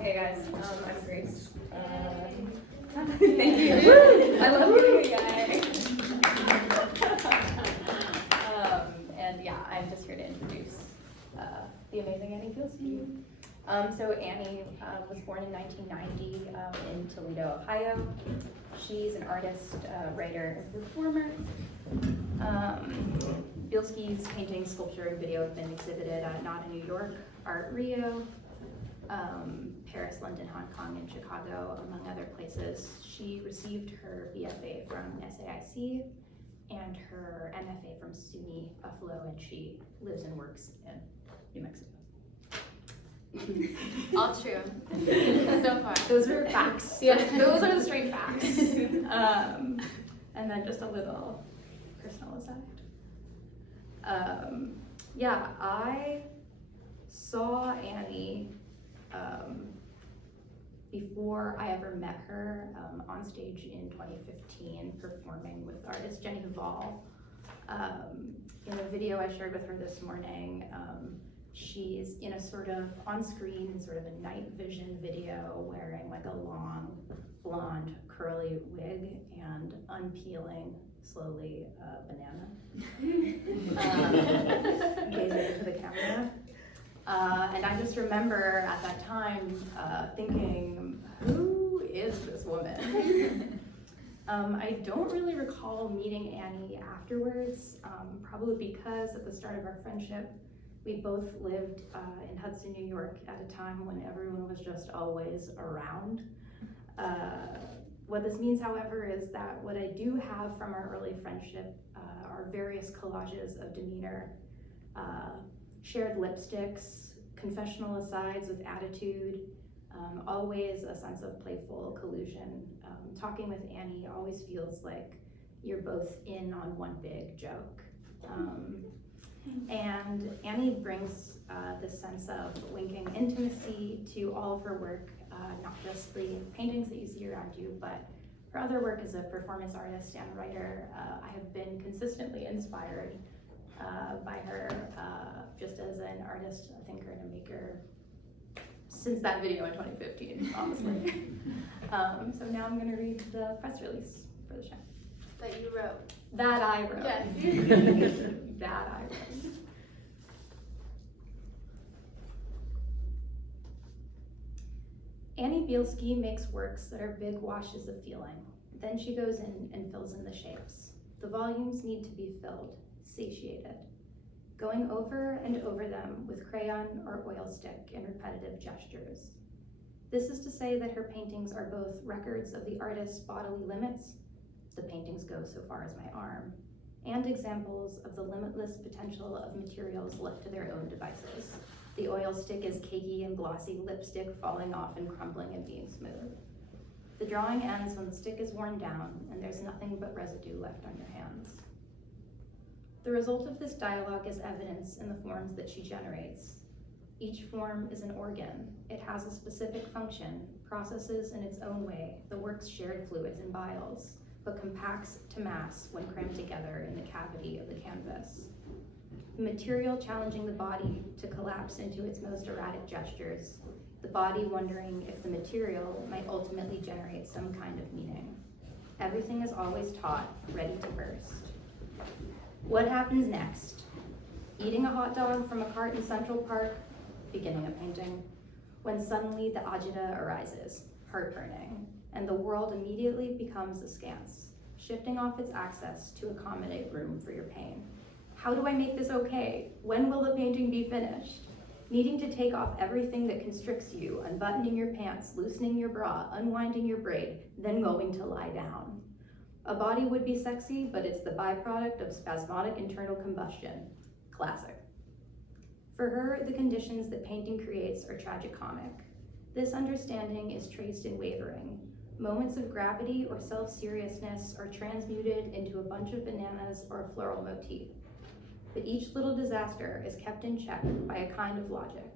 Hey guys, I'm Grace. Thank you. I love being a guy. And yeah, I'm just here to introduce the amazing Annie Bielski. So Annie was born in 1990 in Toledo, Ohio. She's an artist, writer, and performer. Bielski's painting, sculpture, and video have been exhibited at Not in New York, Art Rio, Paris, London, Hong Kong, and Chicago, among other places. She received her BFA from SAIC and her MFA from SUNY Buffalo, and she lives and works in New Mexico. All true. So far. Those are facts. Yeah, those are the straight facts. And then just a little personal aside. Yeah, I saw Annie before I ever met her on stage in 2015, performing with artist Jenny Hval. In a video I shared with her this morning, she's in a sort of on-screen, sort of a night vision video, wearing like a long, blonde, curly wig and unpeeling slowly a banana, gazing into the camera. And I just remember at that time thinking, who is this woman? I don't really recall meeting Annie afterwards, probably because at the start of our friendship, we both lived in Hudson, New York at a time when everyone was just always around. What this means, however, is that what I do have from our early friendship are various collages of demeanor, shared lipsticks, confessional asides with attitude, always a sense of playful collusion. Talking with Annie always feels like you're both in on one big joke. And Annie brings this sense of linking intimacy to all of her work, not just the paintings that you see around you, but her other work as a performance artist and writer. I have been consistently inspired by her just as an artist, a thinker, and a maker since that video in 2015, honestly. So now I'm going to read the press release for the show. That you wrote. That I wrote. Yes. That I wrote. Annie Bielski makes works that are big washes of feeling. Then she goes in and fills in the shapes. The volumes need to be filled, satiated, going over and over them with crayon or oil stick in repetitive gestures. This is to say that her paintings are both records of the artist's bodily limits, the paintings go so far as my arm, and examples of the limitless potential of materials left to their own devices. The oil stick is cakey and glossy lipstick falling off and crumbling and being smooth. The drawing ends when the stick is worn down and there's nothing but residue left on your hands. The result of this dialogue is evidence in the forms that she generates. Each form is an organ. It has a specific function, processes in its own way the work's shared fluids and biles, but compacts to mass when crammed together in the cavity of the canvas. The material challenging the body to collapse into its most erratic gestures, the body wondering if the material might ultimately generate some kind of meaning. Everything is always taut, ready to burst. What happens next? Eating a hot dog from a cart in Central Park, beginning a painting, when suddenly the agita arises, heart-burning, and the world immediately becomes askance, shifting off its axis to accommodate room for your pain. How do I make this okay? When will the painting be finished? Needing to take off everything that constricts you, unbuttoning your pants, loosening your bra, unwinding your braid, then going to lie down. A body would be sexy, but it's the byproduct of spasmodic internal combustion. Classic. For her, the conditions that painting creates are tragicomic. This understanding is traced in wavering. Moments of gravity or self-seriousness are transmuted into a bunch of bananas or a floral motif. But each little disaster is kept in check by a kind of logic,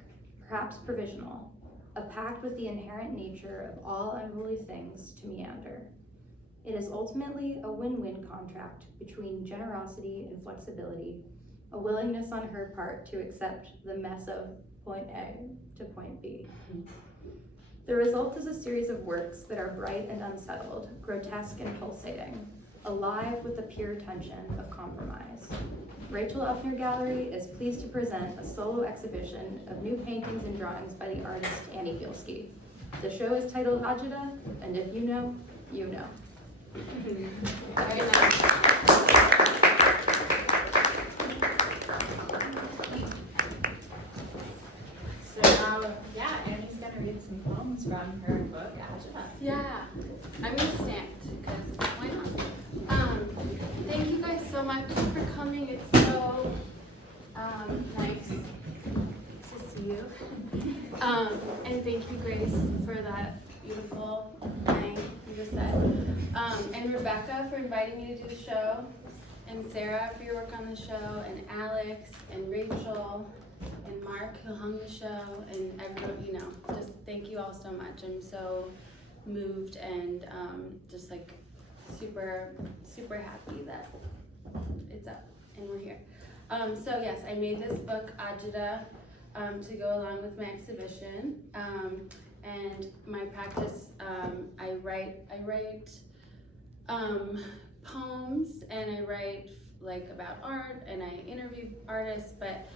perhaps provisional, a pact with the inherent nature of all unruly things to meander. It is ultimately a win-win contract between generosity and flexibility, a willingness on her part to accept the mess of point A to point B. The result is a series of works that are bright and unsettled, grotesque and pulsating, alive with the pure tension of compromise. Rachel Uffner Gallery is pleased to present a solo exhibition of new paintings and drawings by the artist Annie Bielski. The show is titled Agita, and if you know, you know. Very nice. So Annie's gonna read some poems from her book, Agita. Yeah, I'm gonna stand because why not? Thank you guys so much for coming. It's so nice to see you. And thank you, Grace, for that beautiful thing you just said. And Rebekah for inviting me to do the show. And Sarah for your work on the show. And Alex and Rachel and Mark who hung the show. And everyone, just thank you all so much. I'm so moved and just like super, super happy that it's up and we're here. So yes, I made this book, Agita, to go along with my exhibition. And my practice, I write poems and I write like about art and I interview artists, but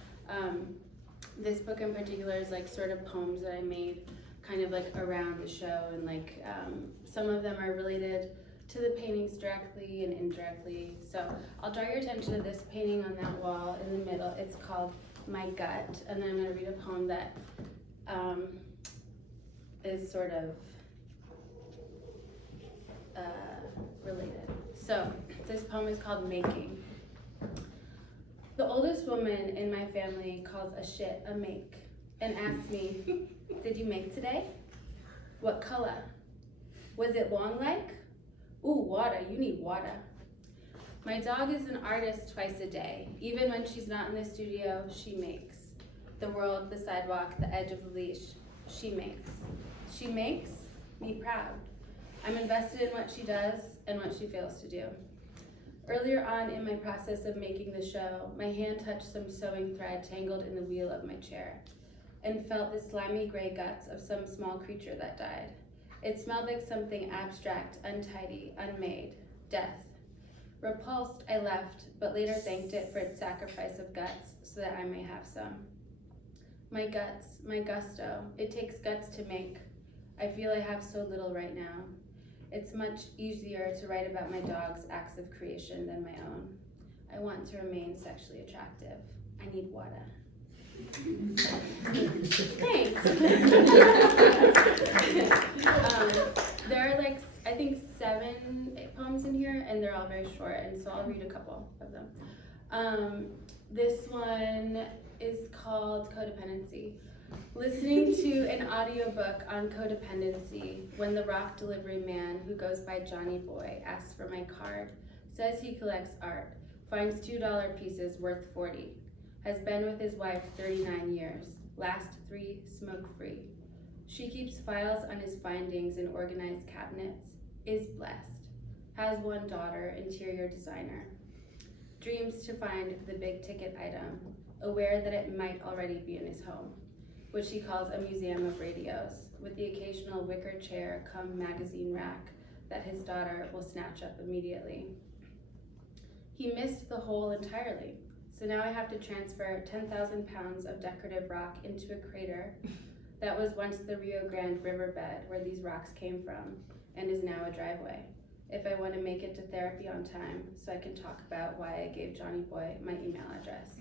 this book in particular is like sort of poems that I made kind of like around the show, and like some of them are related to the paintings directly and indirectly. So I'll draw your attention to this painting on that wall in the middle. It's called My Gut, and then I'm going to read a poem that is sort of related. So this poem is called Making. The oldest woman in my family calls a shit a make and asks me, did you make today? What color? Was it long like? Ooh, water, you need water. My dog is an artist twice a day. Even when she's not in the studio, she makes. The world, the sidewalk, the edge of the leash, she makes. She makes me proud. I'm invested in what she does and what she fails to do. Earlier on in my process of making the show, my hand touched some sewing thread tangled in the wheel of my chair and felt the slimy gray guts of some small creature that died. It smelled like something abstract, untidy, unmade, death. Repulsed, I left, but later thanked it for its sacrifice of guts so that I may have some. My guts, my gusto, it takes guts to make. I feel I have so little right now. It's much easier to write about my dog's acts of creation than my own. I want to remain sexually attractive. I need water. Thanks. There are like, I think 7 poems in here, and they're all very short, and so I'll read a couple of them. This one is called Codependency. Listening to an audiobook on codependency when the rock delivery man who goes by Johnny Boy asks for my card, says he collects art, finds $2 pieces worth 40, has been with his wife 39 years, last 3 smoke-free. She keeps files on his findings in organized cabinets, is blessed, has 1 daughter, interior designer, dreams to find the big ticket item, aware that it might already be in his home, which he calls a museum of radios, with the occasional wicker chair come magazine rack that his daughter will snatch up immediately. He missed the hole entirely, so now I have to transfer 10,000 pounds of decorative rock into a crater that was once the Rio Grande riverbed where these rocks came from, and is now a driveway, if I want to make it to therapy on time so I can talk about why I gave Johnny Boy my email address.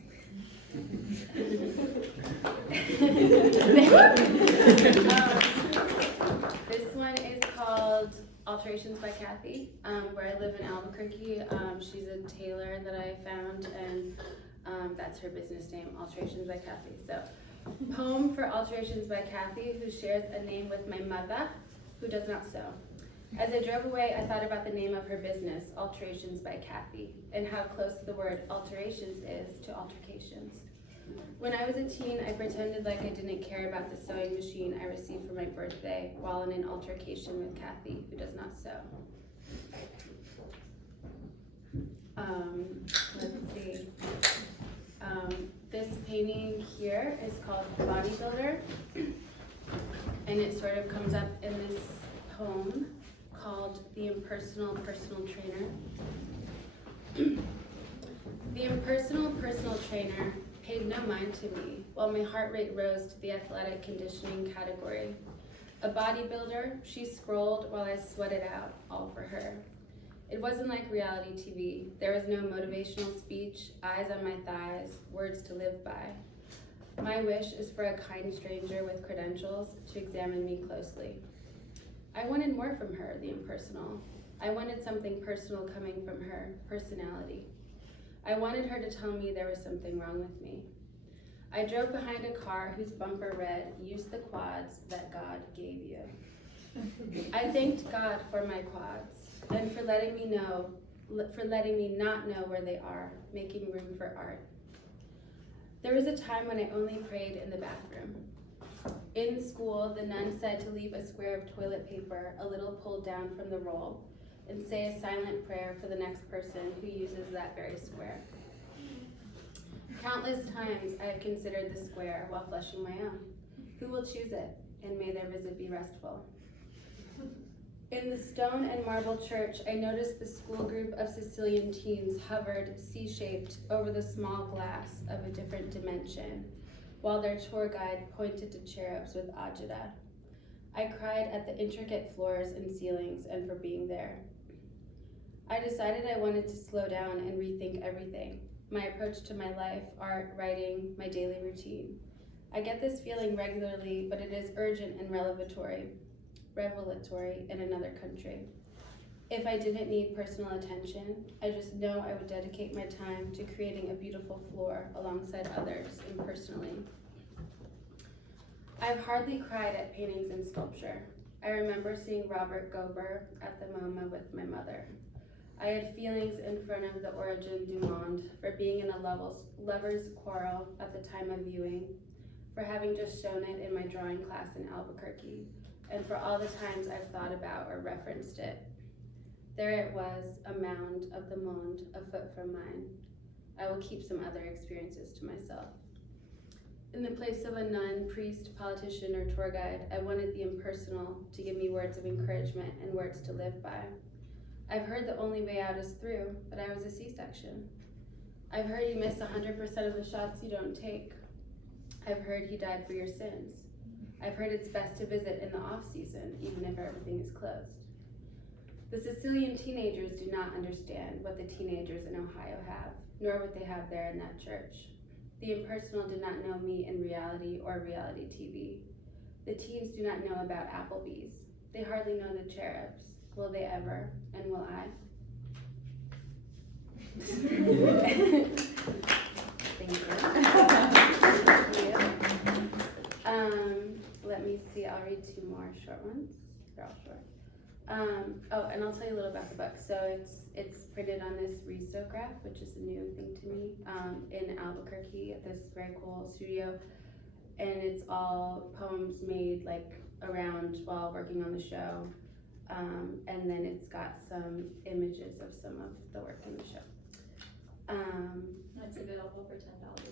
This one is called Alterations by Kathy, where I live in Albuquerque. She's a tailor that I found, and that's her business name, Alterations by Kathy. So, poem for Alterations by Kathy, who shares a name with my mother, who does not sew. As I drove away, I thought about the name of her business, Alterations by Kathy, and how close the word alterations is to altercations. When I was a teen, I pretended like I didn't care about the sewing machine I received for my birthday while in an altercation with Kathy, who does not sew. Let's see. This painting here is called Bodybuilder, and and it sort of comes up in this poem called The Impersonal Personal Trainer. The impersonal personal trainer paid no mind to me, while my heart rate rose to the athletic conditioning category. A bodybuilder, she scrolled while I sweated out, all for her. It wasn't like reality TV. There was no motivational speech, eyes on my thighs, words to live by. My wish is for a kind stranger with credentials to examine me closely. I wanted more from her, the impersonal. I wanted something personal coming from her, personality. I wanted her to tell me there was something wrong with me. I drove behind a car whose bumper read, "Use the quads that God gave you." I thanked God for my quads and for letting me not know where they are, making room for art. There was a time when I only prayed in the bathroom. In school, the nun said to leave a square of toilet paper a little pulled down from the roll and say a silent prayer for the next person who uses that very square. Countless times I have considered the square while flushing my own. Who will choose it, and may their visit be restful? In the stone and marble church, I noticed the school group of Sicilian teens hovered C-shaped over the small glass of a different dimension, while their tour guide pointed to cherubs with agita. I cried at the intricate floors and ceilings and for being there. I decided I wanted to slow down and rethink everything. My approach to my life, art, writing, my daily routine. I get this feeling regularly, but it is urgent and revelatory in another country. If I didn't need personal attention, I just know I would dedicate my time to creating a beautiful floor alongside others impersonally. I've hardly cried at paintings and sculpture. I remember seeing Robert Gober at the MoMA with my mother. I had feelings in front of the Origine du Monde for being in a lover's quarrel at the time of viewing, for having just shown it in my drawing class in Albuquerque, and for all the times I've thought about or referenced it. There it was, a mound of the monde, a foot from mine. I will keep some other experiences to myself. In the place of a nun, priest, politician, or tour guide, I wanted the impersonal to give me words of encouragement and words to live by. I've heard the only way out is through, but I was a C-section. I've heard you miss 100% of the shots you don't take. I've heard he died for your sins. I've heard it's best to visit in the off-season, even if everything is closed. The Sicilian teenagers do not understand what the teenagers in Ohio have, nor what they have there in that church. The impersonal did not know me in reality or reality TV. The teens do not know about Applebee's. They hardly know the cherubs. Will they ever, and will I? Thank you. Thank you. Let me see, I'll read two more short ones. They're all short. And I'll tell you a little about the book. So it's printed on this risograph, which is a new thing to me, in Albuquerque at this very cool studio. And it's all poems made like around while working on the show. And then it's got some images of some of the work in the show. That's available for $10.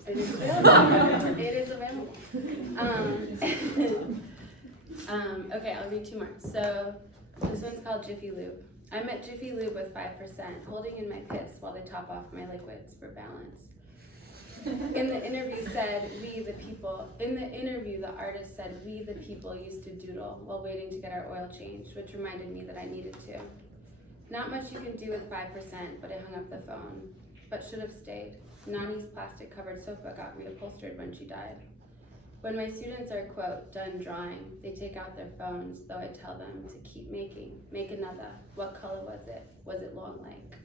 It is available. It is available. Okay, I'll read two more. So this one's called Jiffy Lube. I'm at Jiffy Lube with 5%, holding in my piss while they top off my liquids for balance. In the interview said, we the people. In the interview, the artist said, we the people used to doodle while waiting to get our oil changed, which reminded me that I needed to. Not much you can do with 5%, but I hung up the phone, but should have stayed. Nani's plastic covered sofa got reupholstered when she died. When my students are, quote, done drawing, they take out their phones, though I tell them to keep making. Make another. What color was it? Was it long like?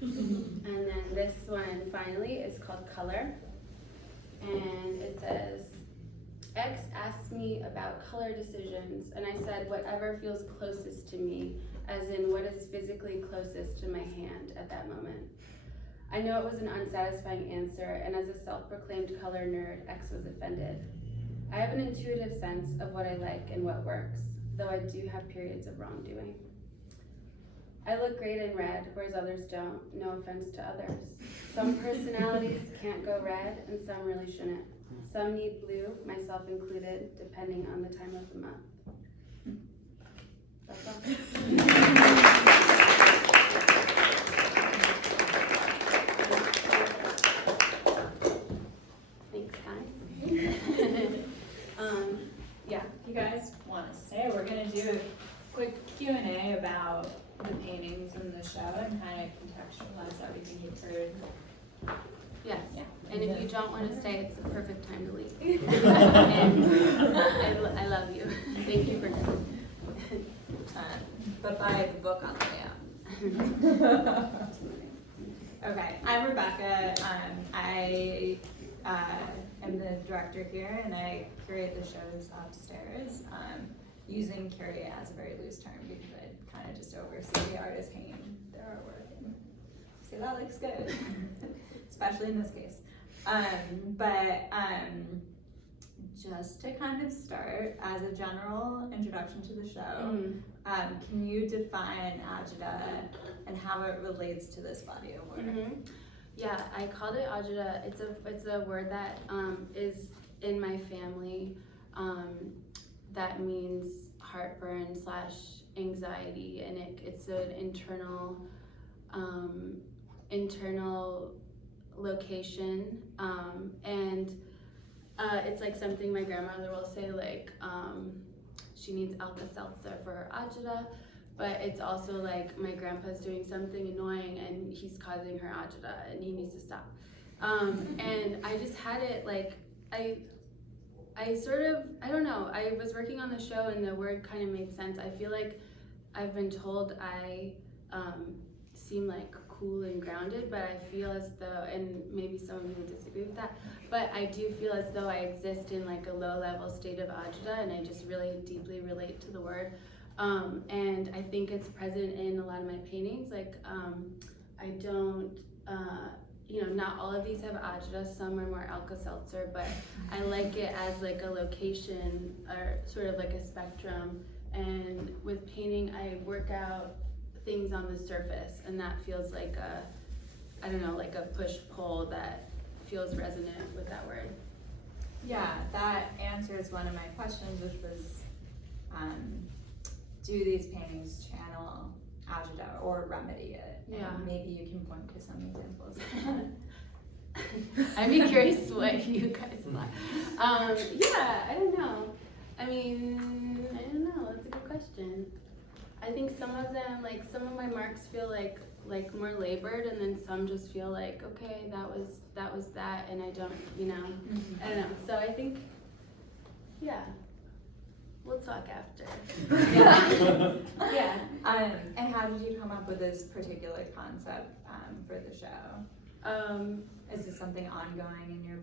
And then this one finally is called Color. And it says, X asked me about color decisions, and I said whatever feels closest to me, as in what is physically closest to my hand at that moment. I know it was an unsatisfying answer, and as a self-proclaimed color nerd, X was offended. I have an intuitive sense of what I like and what works, though I do have periods of wrongdoing. I look great in red, whereas others don't, no offense to others. Some personalities can't go red, and some really shouldn't. Some need blue, myself included, depending on the time of the month. That's all. Thanks, guys. Yeah. If you guys want to stay, we're gonna do a quick Q&A about the paintings in the show and kind of contextualize everything you've heard. Yes. Yeah. And if you don't want to stay, it's the perfect time to leave. And I love you. Thank you for coming. But buy the book on the way out. Okay, I'm Rebekah. I am the director here, and I curate the shows upstairs, using curate as a very loose term because I kind of just oversee the artists hanging their artwork and say that looks good, especially in this case. Just to kind of start as a general introduction to the show, can you define agita and how it relates to this body of work? Yeah, I called it agita. It's a word that is in my family that means heartburn / anxiety, and it's an internal location, and it's like something my grandmother will say, like she needs Alka-Seltzer for her agita, but it's also like my grandpa's doing something annoying and he's causing her agita and he needs to stop. And I just had it like, I sort of, I don't know, I was working on the show and the word kind of made sense. I feel like I've been told I seem like cool and grounded, but I feel as though, and maybe some of you would disagree with that, but I do feel as though I exist in like a low level state of agita, and I just really deeply relate to the word. And I think it's present in a lot of my paintings. Like I don't, not all of these have agita, some are more Alka-Seltzer, but I like it as like a location or sort of like a spectrum. And with painting, I work out things on the surface, and that feels like like a push-pull that feels resonant with that word. Yeah, that answers one of my questions, which was, do these paintings channel agita or remedy it? Yeah. And maybe you can point to some examples. I'd be curious what you guys like. Yeah, I don't know. I mean, I don't know. That's a good question. I think some of them, like some of my marks feel like more labored, and then some just feel like, okay, that was that, and I don't, I don't know. So I think, yeah, we'll talk after. Yeah. Yeah. And how did you come up with this particular concept for the show? Is this something ongoing in your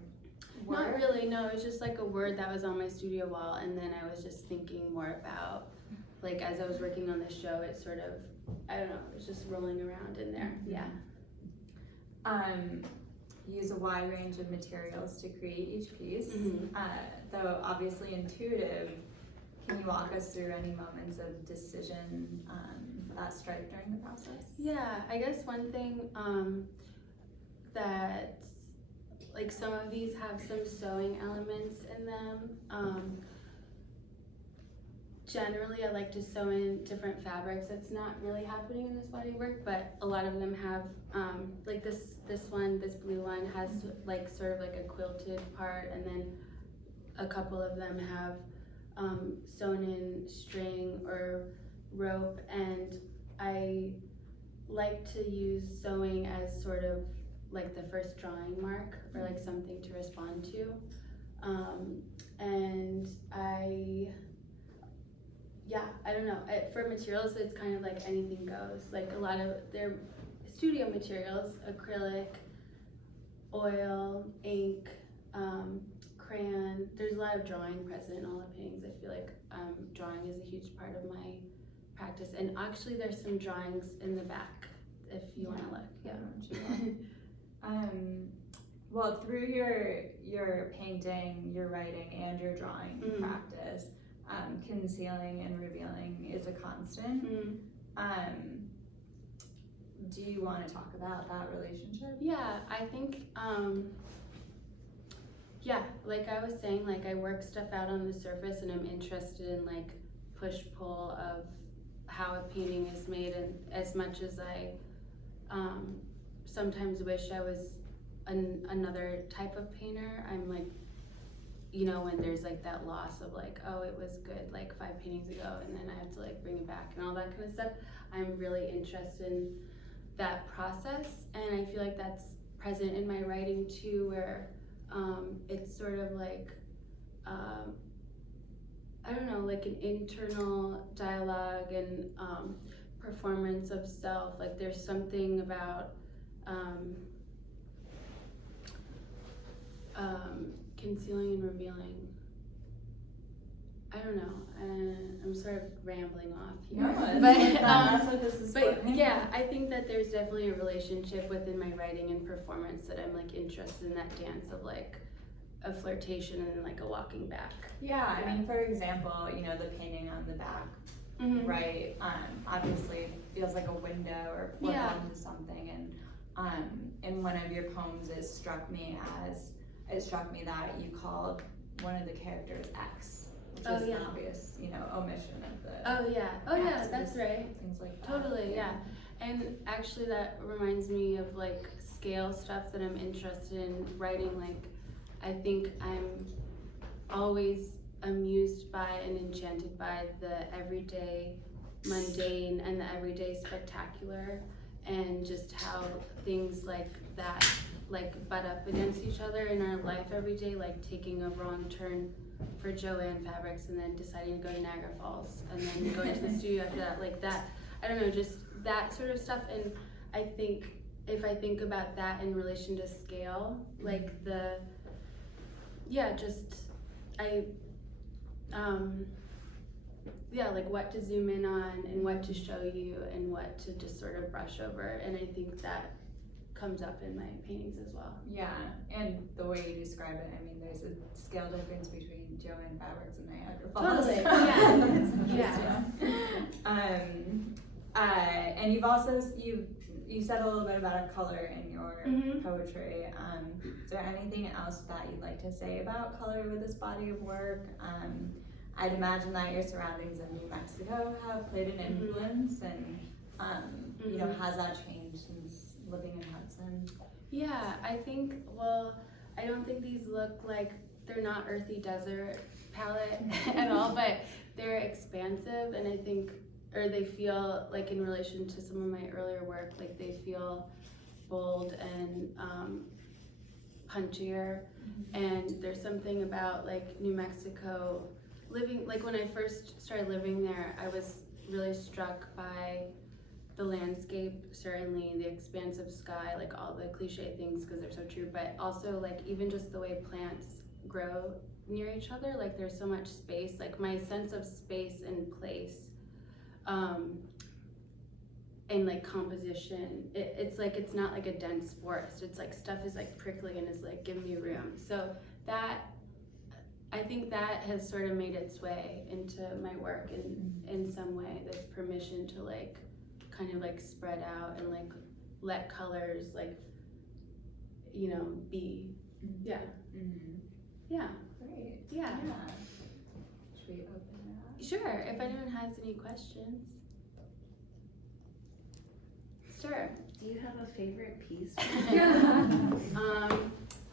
work? Not really, no. It was just like a word that was on my studio wall, and then I was just thinking more about, like, as I was working on the show, it sort of, I don't know, it was just rolling around in there. Yeah. Use a wide range of materials to create each piece. Mm-hmm. Though obviously intuitive, can you walk us through any moments of decision that strike during the process? Yeah, I guess one thing that, like, some of these have some sewing elements in them. Generally, I like to sew in different fabrics. That's not really happening in this body of work, but a lot of them have, like this blue one has like sort of like a quilted part, and then a couple of them have sewn in string or rope, and I like to use sewing as sort of like the first drawing mark, or like something to respond to. And I don't know. For materials, it's kind of like anything goes. Like a lot of their studio materials, acrylic, oil, ink, crayon. There's a lot of drawing present in all the paintings. I feel like drawing is a huge part of my practice. And actually, there's some drawings in the back if you want to look. Yeah. Well, through your painting, your writing, and your drawing practice, concealing and revealing is a constant. Do you want to talk about that relationship? Yeah, I think Yeah, like I was saying, like I work stuff out on the surface and I'm interested in like push-pull of how a painting is made, and as much as I sometimes wish I was another type of painter, I'm like, you know, when there's like that loss of like, oh, it was good like 5 paintings ago and then I have to like bring it back and all that kind of stuff, I'm really interested in that process, and I feel like that's present in my writing too, where it's sort of like, I don't know, like an internal dialogue and performance of self. Like there's something about concealing and revealing. I don't know, I'm sort of rambling off here. No, but that's what this is for. yeah, I think that there's definitely a relationship within my writing and performance that I'm like interested in, that dance of like a flirtation and then like a walking back. Yeah, I mean, for example, you know, the painting on the back, right? Obviously feels like a window or portal into something, and in one of your poems, it struck me that you called one of the characters X, which is an obvious, you know, omission of the. Oh yeah, that's right. Things like that. Totally, yeah. And actually, that reminds me of like scale stuff that I'm interested in writing. Like, I think I'm always amused by and enchanted by the everyday mundane and the everyday spectacular, and just how things like that like butt up against each other in our life every day, like taking a wrong turn for Joanne Fabrics and then deciding to go to Niagara Falls and then going to the studio after that, like that, I don't know, just that sort of stuff. And I think if I think about that in relation to scale, like like what to zoom in on and what to show you and what to just sort of brush over, and I think that comes up in my paintings as well. Yeah, and the way you describe it, I mean, there's a scale difference between Joanne Fabrics and Niagara Falls. Totally, and you've also, you said a little bit about color in your poetry. Is there anything else that you'd like to say about color with this body of work? I'd imagine that your surroundings in New Mexico have played an influence, and you know, has that changed since living in Hudson? Yeah, I think, well, I don't think these look like, they're not earthy desert palette at all, but they're expansive, and I think, or they feel like, in relation to some of my earlier work, like they feel bold and punchier. And there's something about like New Mexico, living, like when I first started living there, I was really struck by the landscape, certainly the expansive sky, like all the cliche things because they're so true, but also like even just the way plants grow near each other, like there's so much space, like my sense of space and place and like composition, it's like, it's not like a dense forest, it's like stuff is like prickly and is like, give me room. So that, I think that has sort of made its way into my work in some way, this permission to like kind of like spread out and like let colors like, you know, be. Yeah. Yeah. Great. Yeah. Should we open it up? Sure, if anyone has any questions. Sure. Do you have a favorite piece?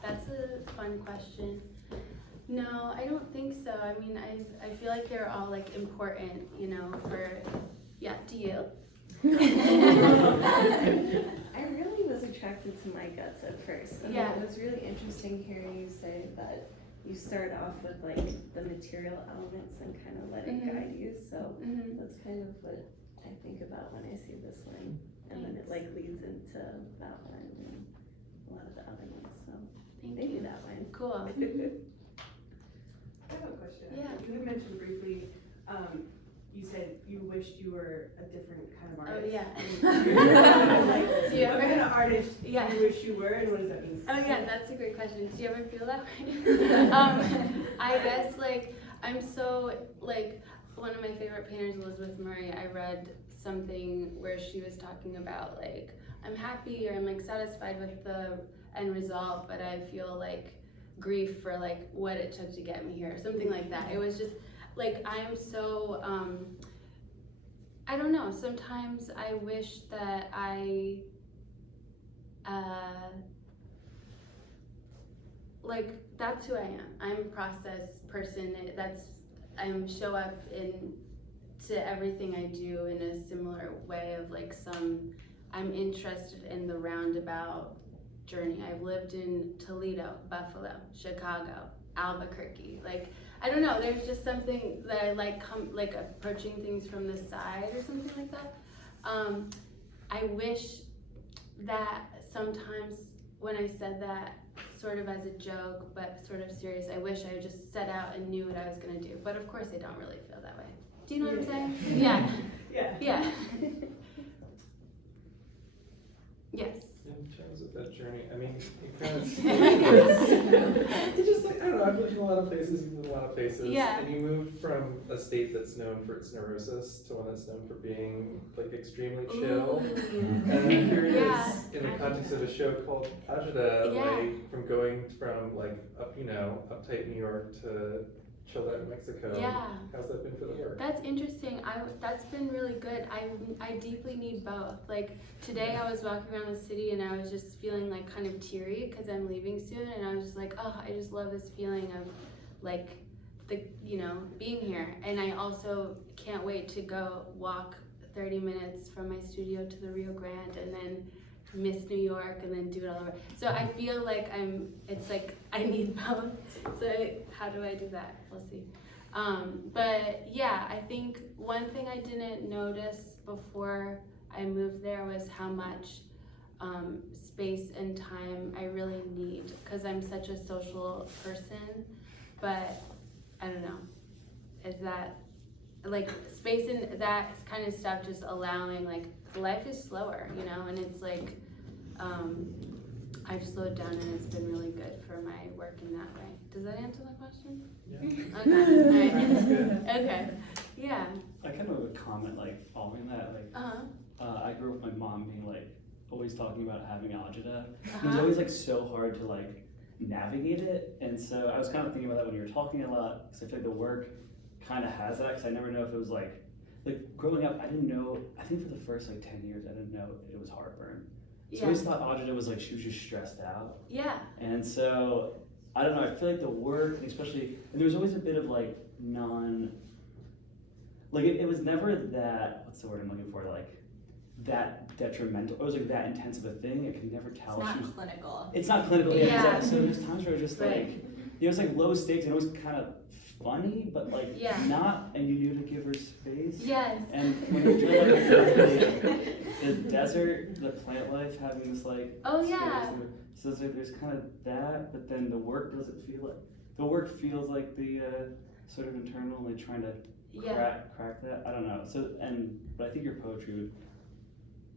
That's a fun question. No, I don't think so. I mean, I feel like they're all like important, you know, for, do you? I really was attracted to My Guts at first. And it was really interesting hearing you say that you start off with like the material elements and kind of let it guide you. So that's kind of what I think about when I see this one. And then it like leads into that one and a lot of the other ones. So maybe that one. Cool. I have a question. Yeah. You had mentioned briefly, you said you wished you were a different kind of artist. Oh yeah. What kind of artist do you wish you were, and what does that mean? Oh yeah, that's a great question. Do you ever feel that way? I guess like, I'm so like, one of my favorite painters, Elizabeth Murray, I read something where she was talking about like, I'm happy or I'm like satisfied with the end result, but I feel like grief for like what it took to get me here, or something like that. It was just like, I am so, I don't know, sometimes I wish that like, that's who I am. I'm a process person. I show up to everything I do in a similar way of like I'm interested in the roundabout journey. I've lived in Toledo, Buffalo, Chicago, Albuquerque. Like, I don't know, there's just something that I like approaching things from the side or something like that. I wish that sometimes when I said that sort of as a joke, but sort of serious, I wish I just set out and knew what I was gonna do. But of course I don't really feel that way. Do you know what I'm saying? Yeah. Yeah. Yes. In terms of that journey, I mean, it kind of it's just like, I don't know, I've lived in a lot of places, you've lived in a lot of places, Yeah. and you moved from a state that's known for its neurosis to one that's known for being like extremely chill. Ooh. And I'm curious, Yeah. in the context of a show called Agita, Yeah. like from going from like uptight New York to chilled out in Mexico. Yeah. How's that been for the work? That's interesting. That's been really good. I deeply need both. Like today I was walking around the city and I was just feeling like kind of teary because I'm leaving soon, and I was just like, oh, I just love this feeling of like being here. And I also can't wait to go walk 30 minutes from my studio to the Rio Grande and then miss New York and then do it all over. So I feel like it's like I need both. So how do I do that? We'll see. But yeah, I think one thing I didn't notice before I moved there was how much space and time I really need, because I'm such a social person. But I don't know, is that like space and that kind of stuff, just allowing, like, life is slower, and it's like I've slowed down and it's been really good for my work in that way. Does that answer the question? Yeah. Okay. All right. That's good. Okay. Yeah. I kind of have a comment like following that. Like, I grew up with my mom being like always talking about having agita. It was always like so hard to like navigate it, and so I was kind of thinking about that when you were talking a lot, because I feel like the work kind of has that. Because I never know if it was like growing up, I didn't know. I think for the first like 10 years, I didn't know it was heartburn. So I always thought agita was like she was just stressed out. Yeah. And so I don't know. I feel like the work, and there was always a bit of like it was never that, what's the word I'm looking for, like that detrimental. It was like that intense of a thing. I could never tell. It's not clinical. It's not clinical. Yeah. Exactly. So there's times where it was just Right. like, it was like low stakes, and it was kind of funny, but like not, and you knew to give her space. Yes. And when you feel like the desert, the plant life, having this like, Oh yeah. so there's kind of that, but then the work doesn't feel like, the work feels like the sort of internal, like trying to crack that. I don't know. So, but I think your poetry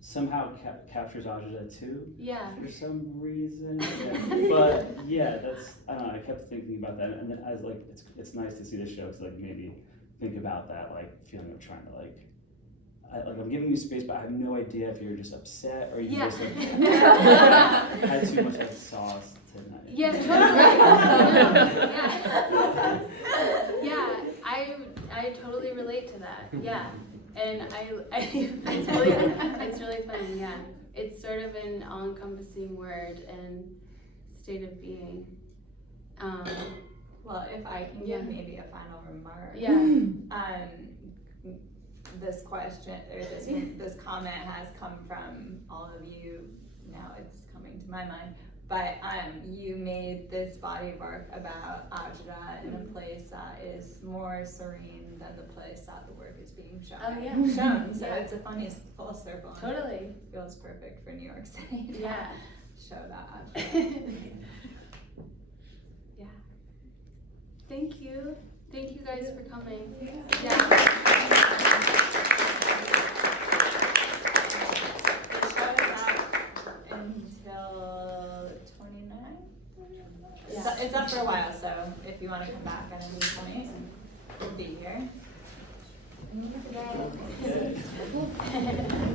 somehow captures agita too. Yeah. For some reason. But yeah, I don't know. I kept thinking about that, and then I was like, it's nice to see this show to like maybe think about that, like feeling of trying to like I'm giving you space, but I have no idea if you're just upset or you just like had too much like sauce tonight. Yeah, totally. Yeah, I totally relate to that. Yeah, and it's really funny. Yeah, it's sort of an all-encompassing word and state of being. Well, if I can give maybe a final remark. Yeah. This question, or this comment has come from all of you. Now it's coming to my mind. But you made this body of work about agita in a place that is more serene than the place that the work is being shown. Oh yeah. So it's a funny full circle. Totally. It feels perfect for New York City. Yeah. Show that agita. Yeah. Thank you. Thank you guys for coming. The Yeah. show is up until the 29th. It's up for a while, so if you want to come back at any point, we'll be here. Yeah.